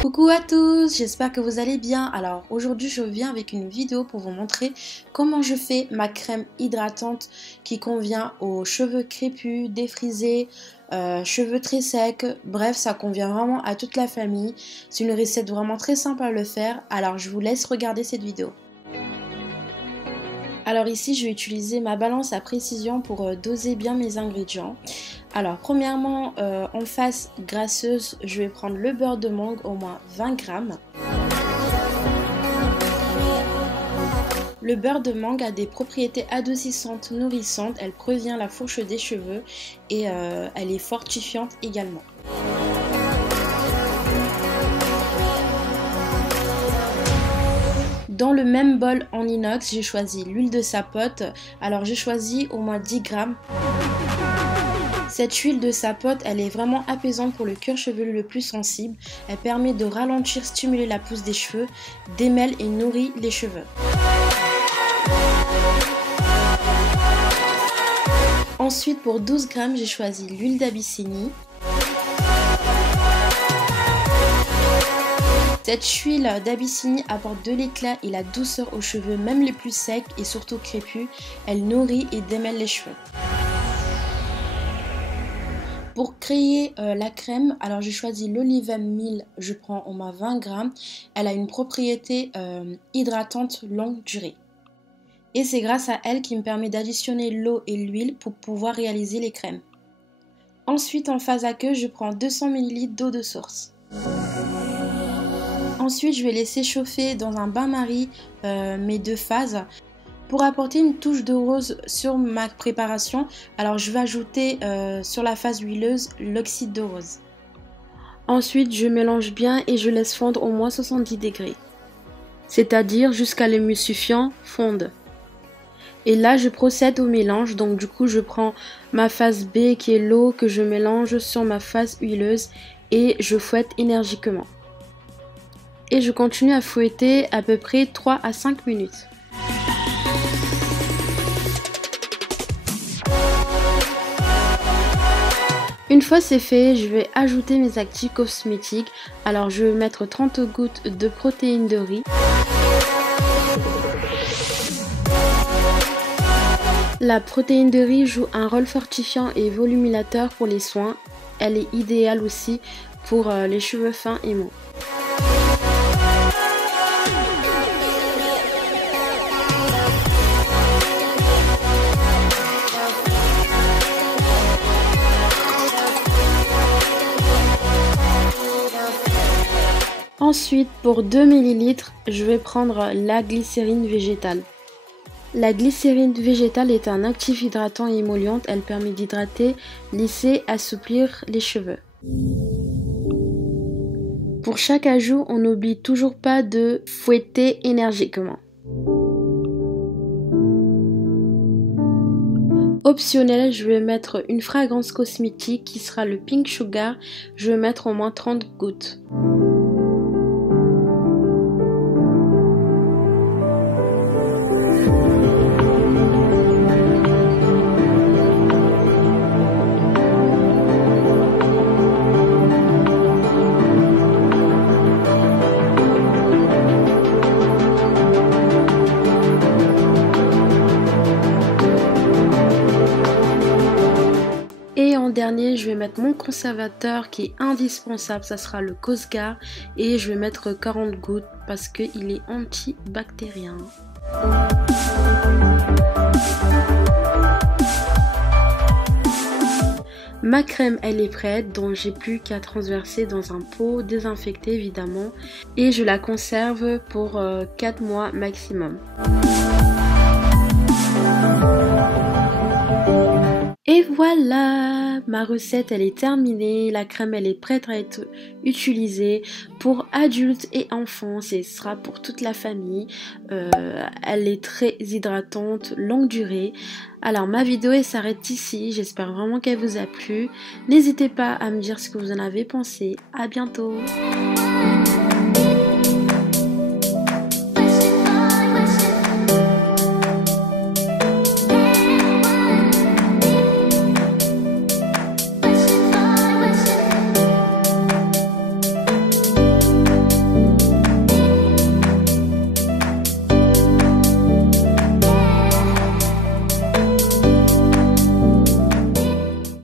Coucou à tous, j'espère que vous allez bien. Alors aujourd'hui je viens avec une vidéo pour vous montrer comment je fais ma crème hydratante qui convient aux cheveux crépus, défrisés, cheveux très secs. Bref, ça convient vraiment à toute la famille. C'est une recette vraiment très simple à le faire. Alors je vous laisse regarder cette vidéo. Alors ici je vais utiliser ma balance à précision pour doser bien mes ingrédients. Alors premièrement, en face grasseuse, je vais prendre le beurre de mangue, au moins 20 grammes. Le beurre de mangue a des propriétés adoucissantes, nourrissantes, elle prévient la fourche des cheveux et elle est fortifiante également. Dans le même bol en inox, j'ai choisi l'huile de sapote. Alors j'ai choisi au moins 10 grammes. Cette huile de sapote, elle est vraiment apaisante pour le cuir chevelu le plus sensible. Elle permet de ralentir, stimuler la pousse des cheveux, démêle et nourrit les cheveux. Ensuite, pour 12 grammes, j'ai choisi l'huile d'Abyssinie. Cette huile d'Abyssinie apporte de l'éclat et la douceur aux cheveux, même les plus secs et surtout crépus. Elle nourrit et démêle les cheveux. Pour créer la crème, alors j'ai choisi l'Olivem 1000, je prends au moins 20 grammes. Elle a une propriété hydratante longue durée. Et c'est grâce à elle qui me permet d'additionner l'eau et l'huile pour pouvoir réaliser les crèmes. Ensuite, en phase aqueuse, je prends 200 ml d'eau de source. Ensuite, je vais laisser chauffer dans un bain-marie mes deux phases. Pour apporter une touche de rose sur ma préparation, alors je vais ajouter sur la phase huileuse l'oxyde de rose. Ensuite, je mélange bien et je laisse fondre au moins 70 degrés. C'est-à-dire jusqu'à l'émulsifiant fonde. Et là, je procède au mélange. Donc du coup, je prends ma phase B qui est l'eau que je mélange sur ma phase huileuse et je fouette énergiquement. Et je continue à fouetter à peu près 3 à 5 minutes. Une fois c'est fait, je vais ajouter mes actifs cosmétiques. Alors je vais mettre 30 gouttes de protéines de riz. La protéine de riz joue un rôle fortifiant et volumilateur pour les soins. Elle est idéale aussi pour les cheveux fins et mous. Ensuite, pour 2 ml, je vais prendre la glycérine végétale. La glycérine végétale est un actif hydratant et émollient. Elle permet d'hydrater, lisser, assouplir les cheveux. Pour chaque ajout, on n'oublie toujours pas de fouetter énergiquement. Optionnel, je vais mettre une fragrance cosmétique qui sera le Pink Sugar. Je vais mettre au moins 30 gouttes. Et en dernier, je vais mettre mon conservateur qui est indispensable, ça sera le Cosgar. Et je vais mettre 40 gouttes parce qu'il est antibactérien. Ma crème, elle est prête, donc j'ai plus qu'à transverser dans un pot désinfecté évidemment. Et je la conserve pour 4 mois maximum. Et voilà, ma recette elle est terminée, la crème elle est prête à être utilisée pour adultes et enfants, ce sera pour toute la famille, elle est très hydratante, longue durée. Alors ma vidéo elle s'arrête ici, j'espère vraiment qu'elle vous a plu, n'hésitez pas à me dire ce que vous en avez pensé, à bientôt.